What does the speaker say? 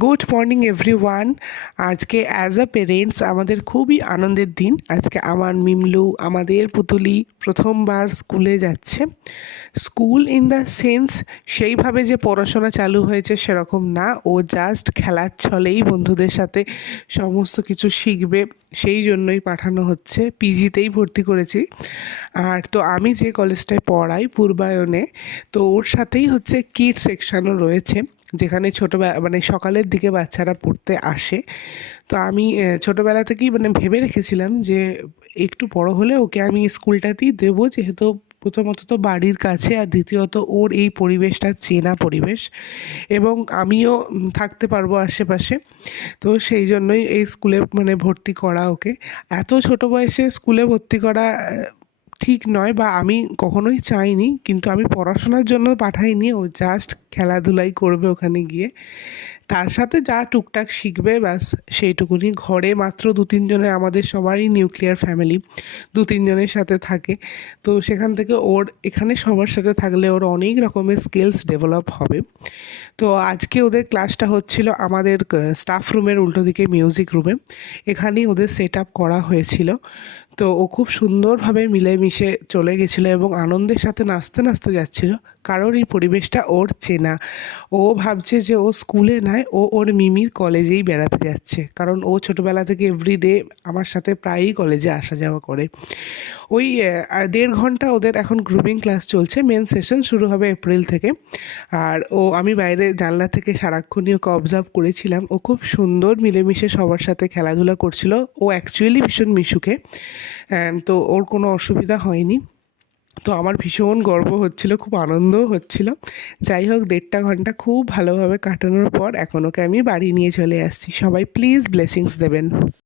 Good morning everyone. আজকে as a parents আমাদের খুবই আনন্দের দিন। আজকে আমার মিমলু, আমাদের পুতুলি প্রথমবার স্কুলে যাচ্ছে। স্কুল ইন দ্য সেন্স সেইভাবে যে পড়াশোনা চালু হয়েছে সেরকম না, ও জাস্ট খেলার ছলেই বন্ধুদের সাথে সমস্ত কিছু শিখবে, সেই জন্যই পাঠানো হচ্ছে। পিজিতেই ভর্তি করেছি। আর তো আমি যে কলেজটায় পড়াই পূর্বায়নে, তো ওর সাথেই হচ্ছে কিড সেকশানও রয়েছে, যেখানে মানে সকালের দিকে বাচ্চারা পড়তে আসে। তো আমি ছোটোবেলা থেকেই মানে ভেবে রেখেছিলাম যে একটু বড় হলে ওকে আমি স্কুলটাতেই দেবো, যেহেতু প্রথমত তো বাড়ির কাছে, আর দ্বিতীয়ত ওর এই পরিবেশটা চেনা পরিবেশ, এবং আমিও থাকতে পারবো আশেপাশে। তো সেই জন্যই এই স্কুলে মানে ভর্তি করা ওকে। এত ছোট বয়সে স্কুলে ভর্তি করা ঠিক নয়, বা আমি কখনোই চাইনি, কিন্তু আমি পড়াশোনার জন্য পাঠাইনি, ও জাস্ট খেলাধুলাই করবে ওখানে গিয়ে। তার সাথে যা টুকটাক শিখবে ব্যাস সেইটুকুনি। ঘরে মাত্র 2-3 জনের, আমাদের সবারই নিউক্লিয়ার ফ্যামিলি, 2-3 জনের সাথে থাকে। তো সেখান থেকে ওর এখানে সবার সাথে থাকলে ওর অনেক রকমের স্কিলস ডেভেলপ হবে। তো আজকে ওদের ক্লাসটা হচ্ছিল আমাদের স্টাফ রুমের উল্টো দিকে মিউজিক রুমে। এখানেই ওদের সেট আপ করা হয়েছিল। তো ও খুব সুন্দরভাবে মিলেমিশে চলে গেছিলো এবং আনন্দের সাথে নাচতে নাচতে যাচ্ছিলো। কারণ এই পরিবেশটা ওর চেনা। ও ভাবছে যে ও স্কুলে নয়, ও ওর মিমির কলেজেই বেড়াতে যাচ্ছে, কারণ ও ছোটোবেলা থেকে এভরিডে আমার সাথে প্রায়ই কলেজে আসা যাওয়া করে। ওই 1.5 ঘন্টা ওদের এখন গ্রুমিং ক্লাস চলছে। মেন সেশন শুরু হবে এপ্রিল থেকে। আর আমি বাইরে জানলা থেকে সারাক্ষণই ওকে অবজার্ভ করেছিলাম। ও খুব সুন্দর মিলেমিশে সবার সাথে খেলাধুলা করছিল। ও অ্যাকচুয়ালি ভীষণ মিশুকে, তো ওর কোনো অসুবিধা হয়নি। তো আমার ভীষণ গর্ব হচ্ছিল, খুব আনন্দও হচ্ছিল। যাই হোক, 1.5 ঘন্টা খুব ভালোভাবে কাটানোর পর এখন ওকে আমি বাড়ি নিয়ে চলে আসছি। সবাই প্লিজ ব্লেসিংস দেবেন।